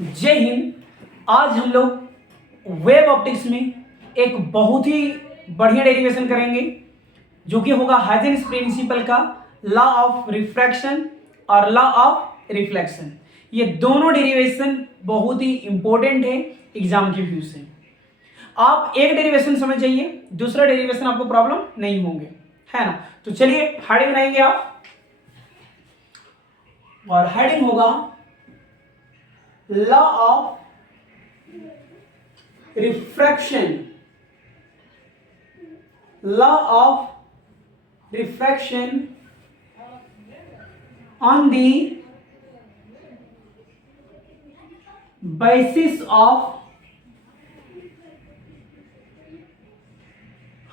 जय हिंद। आज हम लोग वेब ऑप्टिक्स में एक बहुत ही बढ़िया डेरिवेशन करेंगे जो कि होगा हाइजेंस प्रिंसिपल का लॉ ऑफ रिफ्रैक्शन और लॉ ऑफ रिफ्लेक्शन। ये दोनों डेरिवेशन बहुत ही इंपॉर्टेंट है एग्जाम के व्यू से। आप एक डेरिवेशन समझ जाइए, दूसरा डेरिवेशन आपको प्रॉब्लम नहीं होंगे, है ना। तो चलिए हेडिंग बनाएंगे आप, और हेडिंग होगा law of refraction, law of refraction on the basis of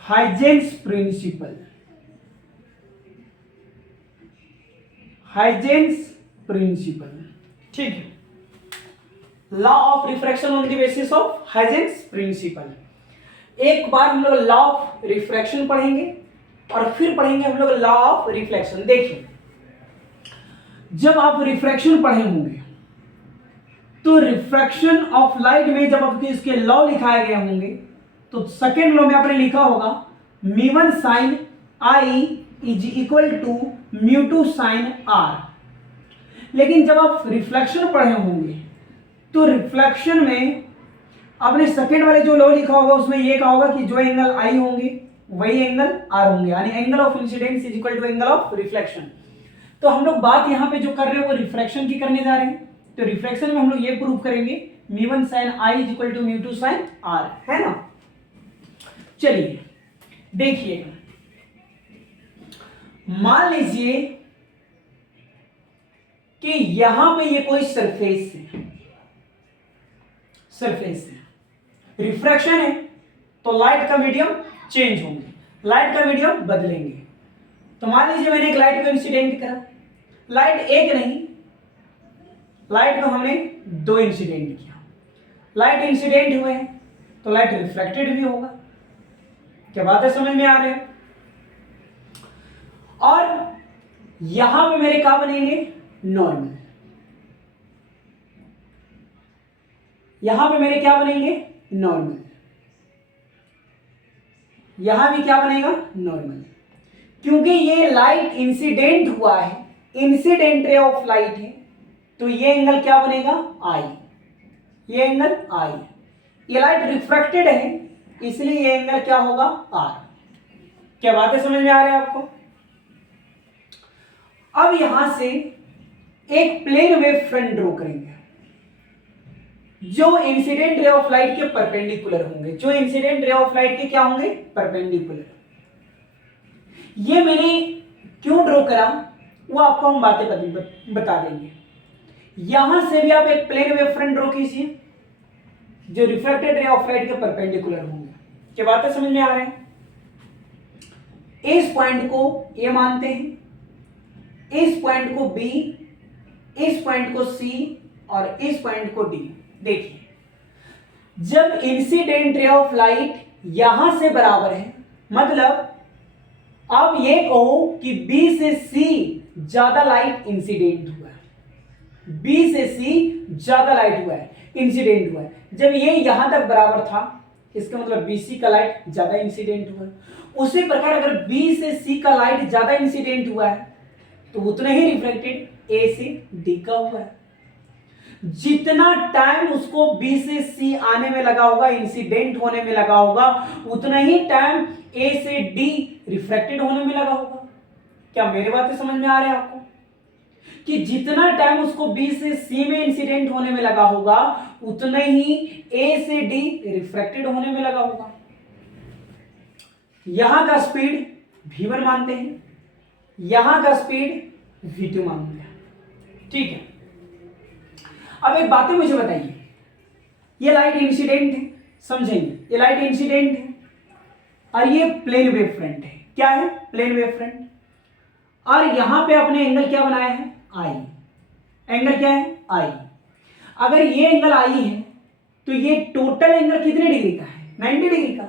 Huygens principle। Huygens principle, ठीक है। Law of refraction on the basis of Huygens principle. एक बार हम लोग लॉ ऑफ रिफ्रैक्शन पढ़ेंगे और फिर पढ़ेंगे हम लोग लॉ ऑफ रिफ्लेक्शन। देखिए, जब आप रिफ्रैक्शन पढ़े होंगे तो रिफ्रैक्शन ऑफ लाइट में जब आपके इसके लॉ लिखाए गए होंगे तो सेकेंड लॉ में आपने लिखा होगा μ1 sin I is equal to μ2 sin R। लेकिन जब आप रिफ्लेक्शन पढ़े होंगे तो रिफ्लेक्शन में आपने सेकेंड वाले जो लॉ लिखा होगा उसमें ये कहा होगा कि जो एंगल आई होंगे वही एंगल आर होंगे, यानी angle of incidence is equal to angle of reflection. तो हम लोग बात यहाँ पे जो कर रहे हैं वो रिफ्रैक्शन की करने जा रहे हैं। तो रिफ्रैक्शन में हम लोग ये प्रूव करेंगे μ1 sin I is equal to μ2 sin R, है ना। चलिए देखिएगा, मान लीजिए कि यहां पे ये कोई सरफेस है, रिफ्रैक्शन है तो लाइट का मीडियम चेंज होंगे, लाइट का मीडियम बदलेंगे। तो मान लीजिए मैंने एक लाइट को इंसिडेंट करा, लाइट एक नहीं, लाइट को हमने दो इंसिडेंट किया। लाइट इंसिडेंट हुए हैं तो लाइट रिफ्लेक्टेड भी होगा। क्या बात है, समझ में आ रहे है। और यहां पे मेरे क्या बनेंगे, नॉर्मल। यहां पे मेरे क्या बनेंगे, नॉर्मल। यहां भी क्या बनेगा, नॉर्मल। क्योंकि ये लाइट इंसिडेंट हुआ है, इंसिडेंट रे ऑफ लाइट है, तो ये एंगल क्या बनेगा, आई। ये एंगल आई। ये लाइट रिफ्रैक्टेड है इसलिए ये एंगल क्या होगा, आर। क्या बातें समझ में आ रही है आपको। अब यहां से एक प्लेन वेव फ्रंट ड्रॉ करेंगे जो इंसिडेंट रे ऑफ लाइट के परपेंडिकुलर होंगे, जो इंसिडेंट रे ऑफ लाइट के क्या होंगे, परपेंडिकुलर। ये मैंने क्यों ड्रॉ करा वो आपको हम बातें बता देंगे। यहां से भी आप एक प्लेन वेव फ्रंट ड्रॉ कीजिए जो रिफ्लेक्टेड रे ऑफ लाइट के परपेंडिकुलर होंगे। क्या बातें समझ में आ रहे हैं। इस पॉइंट को ए मानते हैं, इस पॉइंट को बी, इस पॉइंट को सी और इस पॉइंट को डी। देखिए, जब इंसिडेंट रे ऑफ लाइट यहां से बराबर है, मतलब आप ये कहो कि बी से सी ज्यादा लाइट इंसिडेंट हुआ है, बी से सी ज्यादा लाइट हुआ है, इंसिडेंट हुआ है। जब ये यहां तक बराबर था इसका मतलब बी सी का लाइट ज्यादा इंसिडेंट हुआ है। उसी प्रकार अगर बी से सी का लाइट ज्यादा इंसिडेंट हुआ है तो उतना ही रिफ्लेक्टेड ए से डी का हुआ है। जितना टाइम उसको बी से सी आने में लगा होगा, इंसिडेंट होने में लगा होगा, उतना ही टाइम ए से डी रिफ्लेक्टेड होने में लगा होगा। क्या मेरी बातें समझ में आ रही है आपको, कि जितना टाइम उसको बी से सी में इंसिडेंट होने में लगा होगा उतना ही ए से डी रिफ्लेक्टेड होने में लगा होगा। यहां का स्पीड v1 मानते हैं, यहां का स्पीड v2 मानते हैं, ठीक है। अब एक बात मुझे बताइए, ये लाइट इंसिडेंट है, समझेंगे, ये लाइट इंसिडेंट है और ये प्लेन वेव फ्रंट है। क्या है, प्लेन वेव फ्रंट। और यहां पे आपने एंगल क्या बनाया है, आई। एंगल क्या है, आई। अगर ये एंगल आई है तो ये टोटल एंगल कितने डिग्री का है, 90 डिग्री का।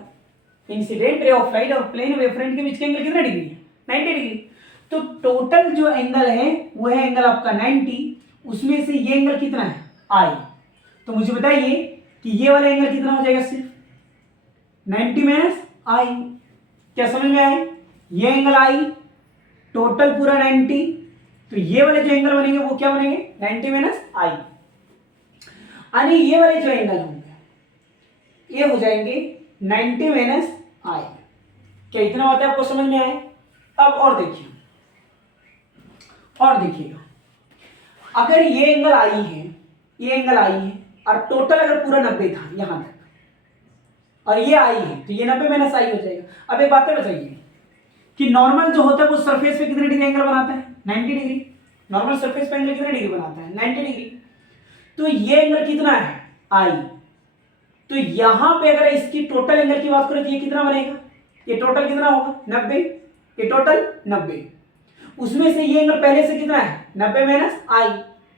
इंसिडेंट रे ऑफ लाइट और प्लेन वेव फ्रंट के बीच का एंगल कितना डिग्री है, 90 डिग्री। तो टोटल जो एंगल है वो है एंगल आपका 90, उसमें से ये एंगल कितना है, आई। तो मुझे बताइए कि ये वाला एंगल कितना हो जाएगा, सिर्फ 90 माइनस आई। क्या समझ में आया? ये एंगल आई, टोटल पूरा 90, तो ये वाले जो एंगल बनेंगे वो क्या बनेंगे, 90 माइनस आई। यानी ये वाले जो एंगल होंगे ये हो जाएंगे 90 माइनस आई। क्या इतना बात है आपको समझ में आया? अब और देखिए, और देखिएगा, अगर ये एंगल आई है, ये एंगल आई है, और टोटल अगर पूरा 90 था यहां तक, और ये आई है, तो ये 90 माइनस आई हो जाएगा। अब एक बात बताइए कि नॉर्मल जो होता है वो सरफेस पे कितने डिग्री एंगल बनाता है, 90 डिग्री। नॉर्मल सरफेस पे एंगल कितने डिग्री बनाता है, 90 डिग्री। तो ये एंगल कितना है, आई। तो यहां पे अगर इसकी टोटल एंगल की बात करें तो ये कितना बनेगा, ये टोटल कितना होगा, 90। ये टोटल 90, उसमें से ये एंगल पहले से कितना है, 90 माइनस आई,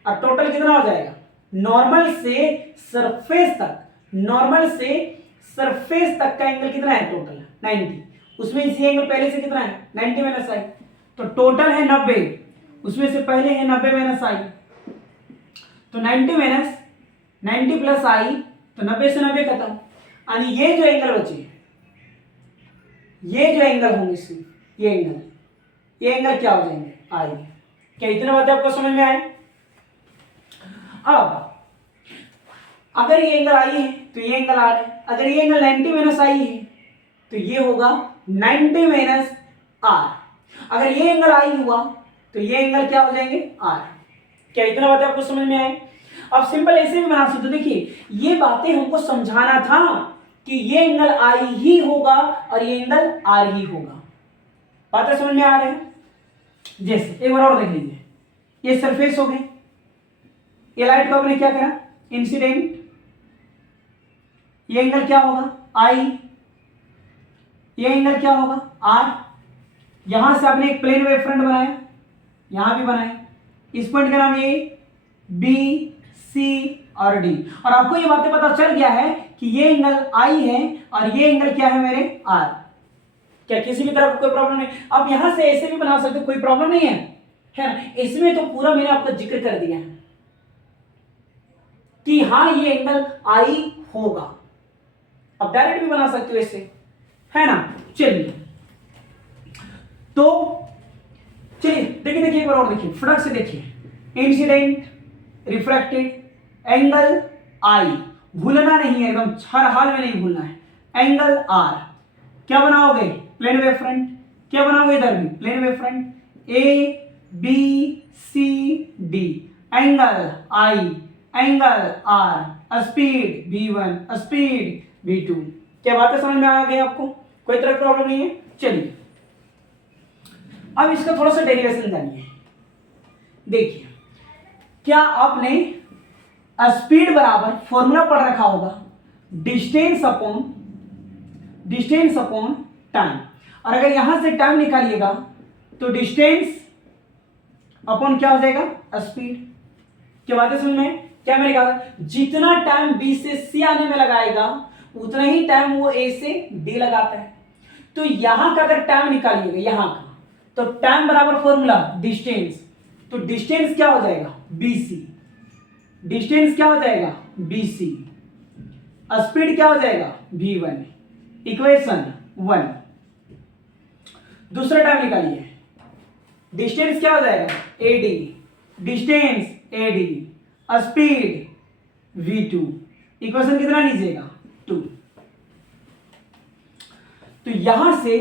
और टोटल कितना हो जाएगा, नॉर्मल से सरफेस तक, नॉर्मल से सरफेस तक का एंगल कितना है, टोटल 90, उसमें इसी एंगल पहले से कितना है, 90 माइनस आई, तो टोटल है 90, उसमें से पहले है 90 माइनस आई, तो 90 माइनस 90 प्लस आई, तो 90 से 90 खत्म। यानी ये जो एंगल बचे, ये जो एंगल होंगे सिर्फ ये एंगल क्या हो जाएंगे, आई। क्या इतना बात आपको समझ में आए? अब अगर ये एंगल आई है तो ये एंगल आर है, अगर ये एंगल 90 माइनस आई है तो ये होगा 90 माइनस आर। अगर ये एंगल आई हुआ तो ये एंगल क्या हो जाएंगे, आर। क्या इतना बात आपको समझ में आए? अब सिंपल ऐसे भी बना सकते हो, देखिए ये बातें हमको समझाना था कि ये एंगल आई ही होगा और ये एंगल आर ही होगा। बातें समझ में आ रहे हैं? जैसे एक बार और देख लीजिए, ये सरफेस हो गए, ये लाइट को आपने क्या करा, इंसिडेंट, ये एंगल क्या होगा, आई, ये एंगल क्या होगा, आर। यहां से आपने एक प्लेन वेव फ्रंट बनाया, यहां भी बनाया, इस पॉइंट का नाम ए, बी, सी और डी। और आपको ये बातें पता चल गया है कि ये एंगल आई है और ये एंगल क्या है मेरे, आर। क्या किसी भी तरह कोई प्रॉब्लम नहीं? आप यहां से ऐसे भी बना सकते हो, कोई प्रॉब्लम नहीं है ना? इसमें तो पूरा मैंने आपका जिक्र कर दिया है कि हाँ ये एंगल आई होगा। अब डायरेक्ट भी बना सकते हो ऐसे, है ना? चलिए, तो चलिए देखिए, देखिए एक बार और देखिए, फटाक से देखिए, इंसिडेंट, रिफ्रैक्टेड, एंगल आई, भूलना नहीं है, एकदम हर हाल में नहीं भूलना है। एंगल आर, क्या बनाओगे, प्लेन वेव फ्रंट। क्या बनाओगे इधर भी, plane wave front, A B C D, angle I, angle R, speed v1, speed v2। क्या बातें समझ में आ गई आपको? कोई तरह प्रॉब्लम नहीं है? चलिए अब इसका थोड़ा सा डेरिवेशन जानिए। देखिए, क्या आपने स्पीड बराबर फॉर्मूला पढ़ रखा होगा, डिस्टेंस अपॉन टाइम। और अगर यहां से टाइम निकालिएगा तो डिस्टेंस अपॉन क्या हो जाएगा, स्पीड। क्या बातें समझ में? क्या मैंने कहा, जितना टाइम बी से सी आने में लगाएगा उतना ही टाइम वो ए से डी लगाता है। तो यहां का अगर टाइम निकालिएगा, यहां का, तो टाइम बराबर फॉर्मूला डिस्टेंस, तो डिस्टेंस क्या हो जाएगा, बीसी। डिस्टेंस क्या हो जाएगा, बीसी। स्पीड क्या हो जाएगा, v1। इक्वेशन 1। दूसरा टाइम निकालिए, डिस्टेंस क्या हो जाएगा, AD. Distance AD, speed v2। Equation कितना लीजिएगा, 2। तो यहां से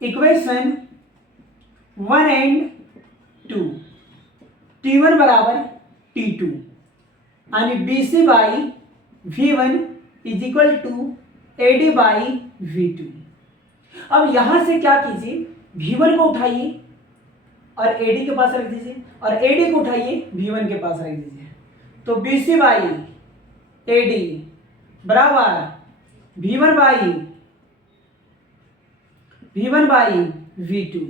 इक्वेशन 1 एंड 2, T1 बराबर T2 यानी BC by V1 is equal to AD by V2। अब यहां से क्या कीजिए, V1 को उठाइए और AD के पास रख दीजिए, और AD को उठाइए V1 के पास रख दीजिए। तो BC बाई AD बराबर V1 बाई V2।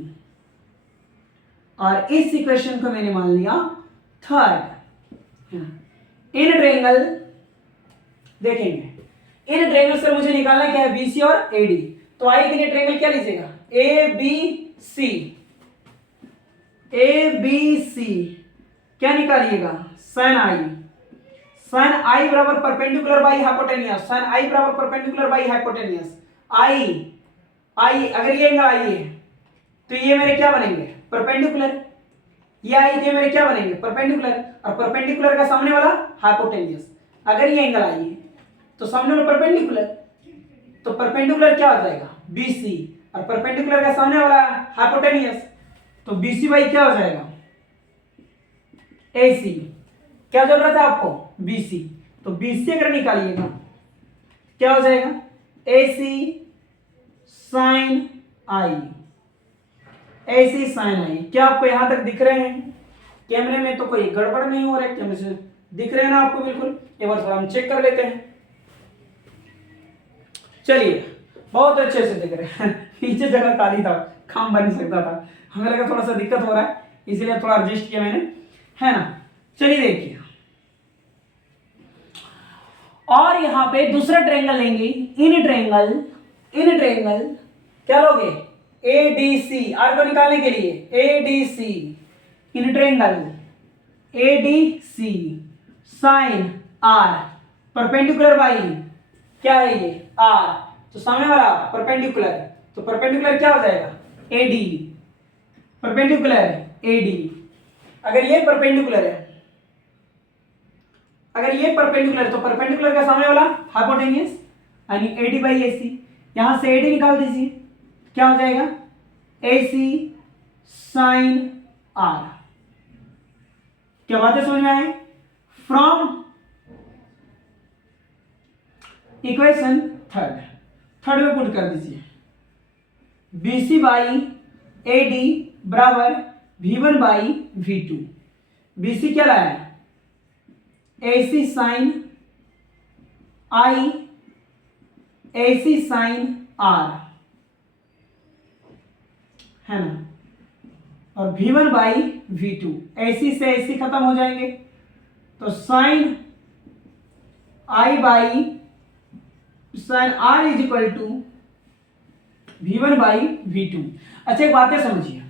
और इस इक्वेशन को मैंने मान लिया थर्ड। इन ट्रायंगल देखेंगे, इन ट्रायंगल से मुझे निकालना क्या है, बीसी और एडी। तो आई के लिए ट्रायंगल क्या लीजिएगा, ए बी सी। क्या निकालिएगा, साइन आई, साइन आई बराबर परपेंडिकुलर बाई हाइपोटेनियस, साइन आई बराबर परपेंडिकुलर बाई हाइपोटेनियस। आई अगर ये एंगल आई है तो ये मेरे क्या बनेंगे, परपेंडिकुलर। ये आई थे मेरे क्या बनेंगे, परपेंडिकुलर। और परपेंडिकुलर का सामने वाला हाइपोटेनियस। अगर ये एंगल आई है तो सामने वाला परपेंडिकुलर, तो परपेंडिकुलर क्या हो जाएगा, BC। और परपेंडिकुलर का सामने वाला हाइपोटेनियस, तो BC बाई क्या हो जाएगा, AC। क्या जरूरत है आपको, BC। तो BC अगर निकालिएगा क्या हो जाएगा, AC साइन आई, AC साइन आई। क्या आपको यहां तक दिख रहे हैं, कैमरे में तो कोई गड़बड़ नहीं हो रहा है, कैमरे से दिख रहे हैं ना आपको बिल्कुल। एक बार थोड़ा हम चेक कर लेते हैं। चलिए बहुत अच्छे से दिख रहे हैं। पीछे जगह खाली था, काम बन सकता था, हमें लगा थोड़ा सा दिक्कत हो रहा है इसलिए थोड़ा एडजस्ट किया मैंने, है ना। चलिए देखिए, और यहां पे दूसरा ट्रायंगल लेंगे, इन ट्रायंगल क्या लोगे, ADC। आर को निकालने के लिए ADC, in triangle ADC sine R perpendicular by क्या है ये, R। तो सामने वाला परपेंडिकुलर, तो परपेंडिकुलर क्या हो जाएगा, AD, परपेंडिकुलर AD। अगर ये परपेंडिकुलर है, अगर ये परपेंडिकुलर, तो परपेंडिकुलर का सामने वाला हाइपोटेनियस, यानी AD बाई AC। यहां से AD निकाल दीजिए, क्या हो जाएगा, AC साइन R। क्या बात है, समझ में आए। फ्रॉम इक्वेशन थर्ड में पुट कर दीजिए, BC बाई AD बराबर V1 बाई V2। BC क्या लाया है, AC sine I, AC sine R, है ना। और V1 बाई V2, AC से AC खत्म हो जाएंगे, तो sine I by sine R is equal to V1 by V2। अच्छा एक बात है समझिए,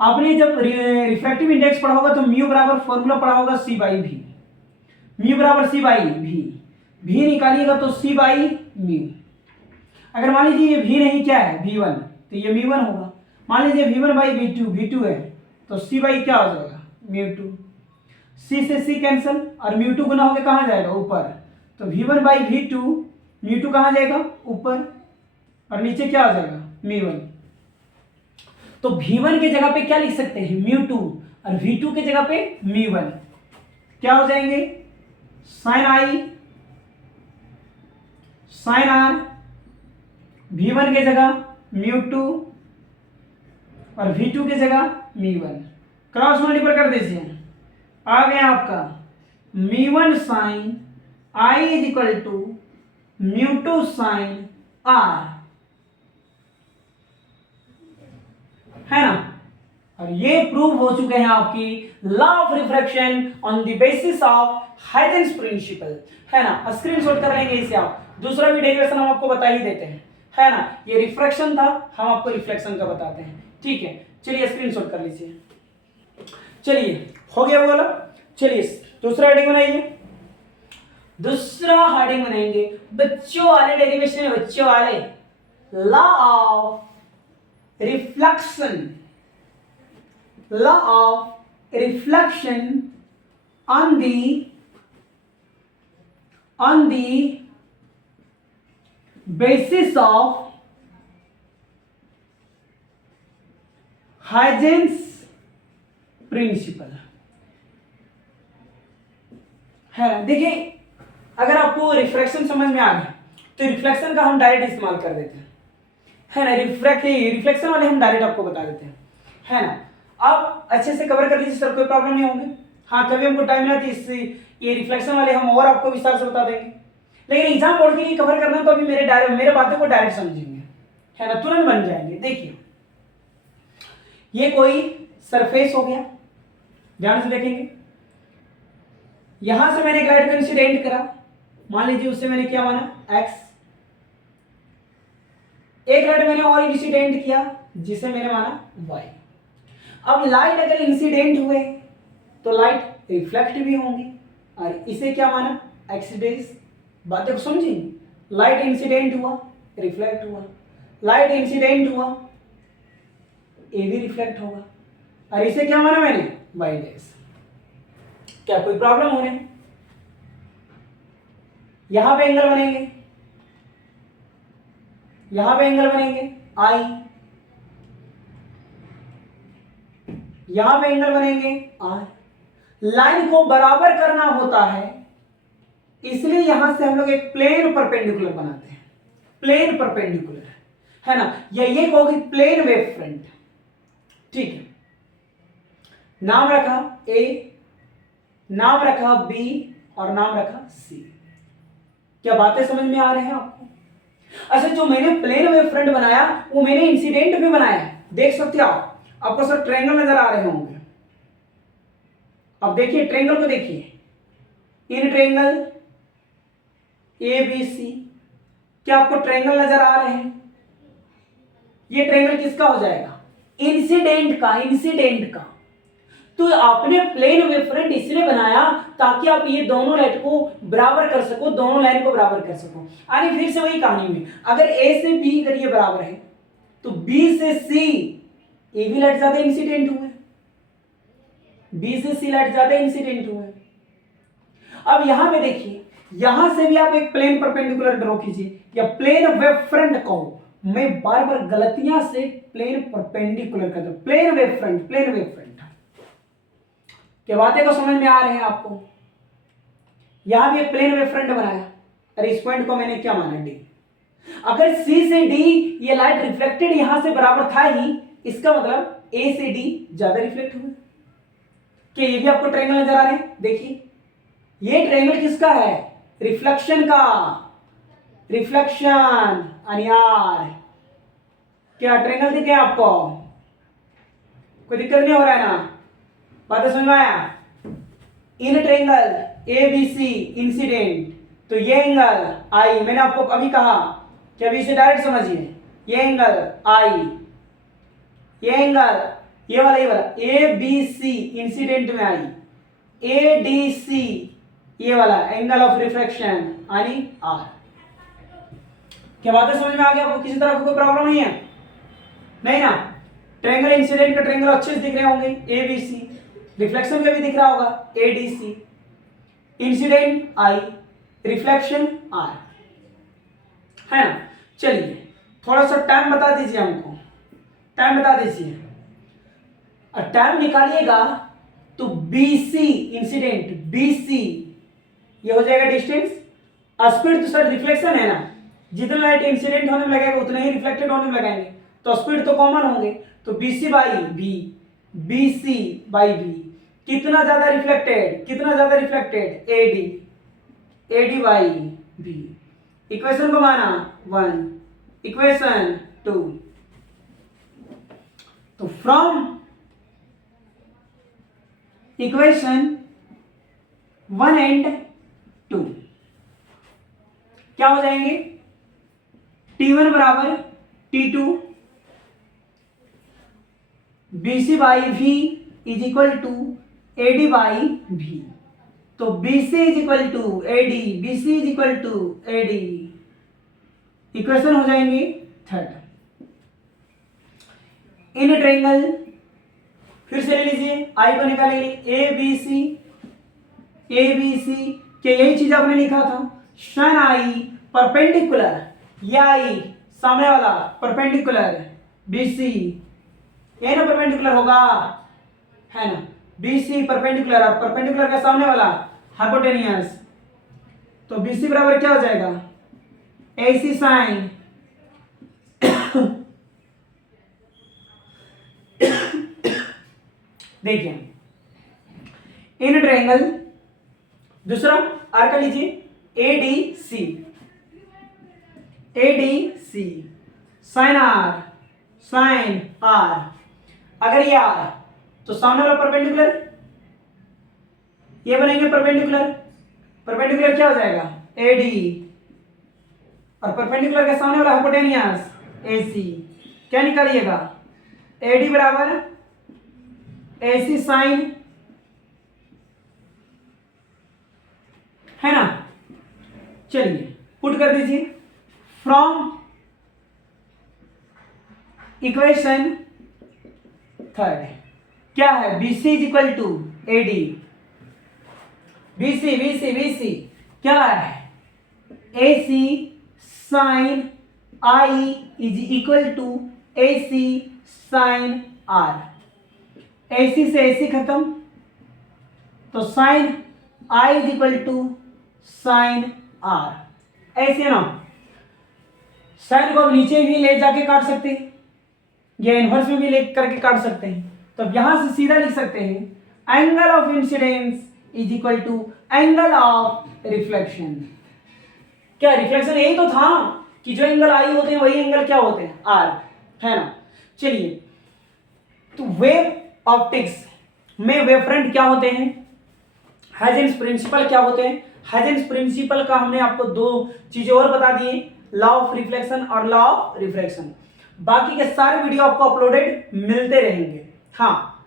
आपने जब रिफ्रैक्टिव इंडेक्स पढ़ा होगा तो म्यू बराबर फॉर्मूला पढ़ा होगा C बाई V, म्यू बराबर C बाई V निकालिएगा तो C बाई म्यू। अगर मान लीजिए ये V नहीं क्या है, V1, तो ये म्यू1 होगा। मान लीजिए V1 बाई V2 है, तो C बाई क्या हो जाएगा, म्यू2। C से C कैंसिल और म्यू2 गुना होकर कहाँ जाएगा, ऊपर। तो V1 बाई V2, म्यू2 कहाँ जाएगा, ऊपर, और नीचे क्या हो जाएगा, म्यू1। तो V1 की जगह पे क्या लिख सकते हैं, म्यू2, और V2 की जगह पे म्यू1। क्या हो जाएंगे, sign I sign R, V1 की जगह म्यू2 और V2 की जगह म्यू1। क्रॉस मल्टीपल कर दीजिए, आ गया आपका mu one sine I is equal to mu two sine R, है ना। और ये प्रूव हो चुके हैं आपकी law of refraction on the basis of Huygens principle, है ना। स्क्रीनशॉट कर लेंगे इसे आप। दूसरा भी डेरिवेशन हम आपको बता ही देते हैं, है ना। ये रिफ्रैक्शन था, हम आपको रिफ्लेक्शन का बताते हैं, ठीक है। चलिए स्क्रीनशॉट कर लीजिए। चलिए हो गया वो वाला। चलिए दूसरा हेडिंग बनाइए। दूसरा हेडिंग बनाएंगे बच्चों वाले डेरिवेशन है, बच्चों वाले law of reflection, law of reflection on the basis of Huygens principle, है। देखिए अगर आपको रिफ्रैक्शन समझ में आ गया तो रिफ्लेक्शन का हम डायरेक्ट इस्तेमाल कर देते हैं, है ना। रिफ्लेक्शन वाले हम डायरेक्ट आपको बता देते हैं, है ना। आप अच्छे से कवर कर लीजिए सर, कोई प्रॉब्लम नहीं होगी। हाँ कभी हमको टाइम मिला तो इससे ये रिफ्लेक्शन वाले हम और आपको विस्तार से बता देंगे, लेकिन एग्जाम बोर्ड के लिए कवर करना तो अभी मेरे बातों को डायरेक्ट समझेंगे, है ना, तुरंत बन जाएंगे। देखिए ये कोई सरफेस हो गया, ध्यान से देखेंगे। यहां से मैंने एक लाइट को इंसिडेंट करा, मान लीजिए उससे मैंने क्या माना x। एक लाइट मैंने और इंसिडेंट किया जिसे मैंने माना y। अब लाइट अगर इंसिडेंट हुए तो लाइट रिफ्लेक्ट भी होंगी, और इसे क्या माना, एक्स डेज। बातें को समझी, लाइट इंसिडेंट हुआ, रिफ्लेक्ट हुआ, लाइट इंसिडेंट हुआ, ए भी रिफ्लेक्ट होगा, और इसे क्या माना मैंने, वाई डेज। क्या कोई प्रॉब्लम हो रही है? यहां पे एंगल बनेंगे, यहां पे एंगल बनेंगे आई, यहां पे एंगल बनेंगे आर। लाइन को बराबर करना होता है, इसलिए यहां से हम लोग एक प्लेन परपेंडिकुलर बनाते हैं, प्लेन परपेंडिकुलर, है ना, या ये होगी प्लेन वेव फ्रंट। ठीक है, नाम रखा ए, नाम रखा बी, और नाम रखा सी। क्या बातें समझ में आ रहे हैं आपको? अच्छा, जो मैंने प्लेन वेव फ्रंट बनाया वो मैंने इंसिडेंट भी बनाया है, देख सकते हो आप, आपको सर ट्रायंगल नजर आ रहे होंगे। अब देखिए ट्रायंगल को देखिए, इन ट्रायंगल ए बी सी, क्या आपको ट्रायंगल नजर आ रहे हैं? ये ट्रायंगल किसका हो जाएगा, इंसिडेंट का, इंसिडेंट का। तो आपने प्लेन वेव फ्रंट इसलिए बनाया ताकि आप ये दोनों लाइन को बराबर कर सको, दोनों लाइन को बराबर कर सको। यानी फिर से वही कहानी में, अगर ए से बी अगर ये बराबर है तो बी से सी, ए भी लाइट ज्यादा इंसिडेंट हुए, बी से सी लाइट ज्यादा इंसिडेंट हुए। अब यहां पे देखिए, यहां से भी आप एक प्लेन परपेंडिकुलर ड्रॉ कीजिए, या प्लेन वेव फ्रंट कहो, मैं बार बार गलतियां से प्लेन परपेंडिकुलर कर दूं, plane wave front, plane wave front. क्या बातें को समझ में आ रहे हैं आपको? यहां भी एक प्लेन वेव फ्रंट बनाया, और इस पॉइंट को मैंने क्या माना, डी। अगर सी से डी ये लाइट रिफ्लेक्टेड यहां से बराबर था ही, इसका मतलब ए से डी ज्यादा रिफ्लेक्ट हुआ। क्या ये भी आपको ट्रायंगल नजर आ रहे हैं? देखिए ये ट्रायंगल किसका है, रिफ्लेक्शन का, रिफ्लेक्शन अनियार। क्या ट्रायंगल दिखे आपको? कोई दिक्कत नहीं हो रहा है ना? बात समझ में आया? In triangle A B C incident, तो ये एंगल आई, मैंने आपको अभी कहा कि अभी इसे डायरेक्ट समझिए, ये एंगल आई, ये एंगल, ये वाला ए बी सी इंसिडेंट में आई, ए डी सी ये वाला एंगल ऑफ रिफ्लेक्शन यानी आर। क्या बातें समझ में आ गई आपको? किसी तरह की कोई प्रॉब्लम नहीं है? नहीं ना? ट्रायंगल इंसिडेंट का ट्रायंगल अच्छे से दिख रहे होंगे, ए बी सी, रिफ्लेक्शन का भी दिख रहा होगा, A D C, incident I, reflection R, है ना? चलिए थोड़ा सा टाइम बता दीजिए हमको, टाइम बता दीजिए, और टाइम निकालिएगा तो BC इंसिडेंट, BC ये हो जाएगा डिस्टेंस, स्पीड तो सर रिफ्लेक्शन है ना, जितना लाइट इंसिडेंट होने में लगेगा उतना ही रिफ्लेक्टेड होने में लगाएंगे, तो स्पीड तो कॉमन होंगे, तो BC by B, BC by B, कितना ज्यादा रिफ्लेक्टेड, कितना ज्यादा reflected, AD, AD by B. Equation को माना 1, इक्वेशन 2, तो फ्रॉम इक्वेशन 1 एंड 2 क्या हो जाएंगे, T1 बराबर T2, BC by V is equal to AD by V, तो BC is equal to AD, BC is equal to AD, equation हो जाएंगे थर्ड। इन ट्रायंगल फिर से ले लीजिए, आई को निकालेंगे, ए बी सी, ए बी सी, क्या यही चीज आपने लिखा था, शन आई परपेंडिकुलर, ये आई सामने वाला परपेंडिकुलर BC, ये ना परपेंडिकुलर होगा, है ना, BC परपेंडिकुलर, और परपेंडिकुलर का सामने वाला हाइपोटेनियस, तो BC बराबर क्या हो जाएगा, AC साइन देखिए इन ट्रायंगल, दूसरा आर का लीजिए, ADC, ADC sine R, sine R, अगर ये आर तो सामने वाला परपेंडिकुलर, ये बनेंगे परपेंडिकुलर, परपेंडिकुलर क्या हो जाएगा, AD, और परपेंडिकुलर के सामने वाला हाइपोटेनियस AC, क्या निकालिएगा, AD बराबर AC साइन चलिए पुट कर दीजिए, फ्रॉम इक्वेशन थर्ड क्या है, BC is equal to AD, BC BC BC क्या है, AC sine I is equal to AC sine R, AC से AC खत्म, तो sine I is equal to sine R, ऐसे ना साइन को अब नीचे भी ले जाके काट सकते हैं या इनवर्स में भी ले करके काट सकते हैं, तो अब यहां से सीधा लिख सकते हैं angle of incidence is equal to angle of reflection. क्या रिफ्लेक्शन यही तो था कि जो एंगल आई होते हैं वही एंगल क्या होते हैं, आर, है ना। चलिए, तो वेव ऑप्टिक्स में वेव फ्रंट क्या होते हैं, हाइजेंस प्रिंसिपल क्या होते हैं। हाइजेंस प्रिंसिपल का हमने आपको दो चीजें और बता दी, लॉ ऑफ रिफ्लेक्शन और लॉ ऑफ रिफ्रैक्शन। बाकी के सारे वीडियो आपको अपलोडेड मिलते रहेंगे। हाँ,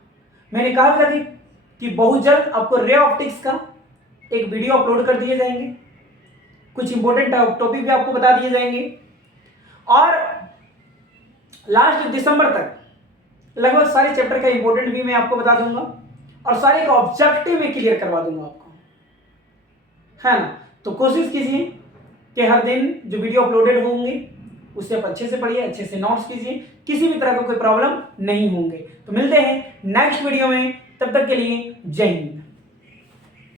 मैंने कहा था कि बहुत जल्द आपको रे ऑप्टिक्स का एक वीडियो अपलोड कर दिए जाएंगे, कुछ इंपॉर्टेंट टॉपिक भी आपको बता दिए जाएंगे, और लास्ट दिसंबर तक लगभग सारे चैप्टर का इंपॉर्टेंट भी मैं आपको बता दूंगा और सारे का ऑब्जेक्टिव में क्लियर करवा दूंगा आपको, है ना। तो कोशिश कीजिए कि हर दिन जो वीडियो अपलोडेड होंगे उससे आप अच्छे से पढ़िए, अच्छे से नोट्स कीजिए, किसी भी तरह का कोई प्रॉब्लम नहीं होंगे। तो मिलते हैं नेक्स्ट वीडियो में, तब तक के लिए जय हिंद।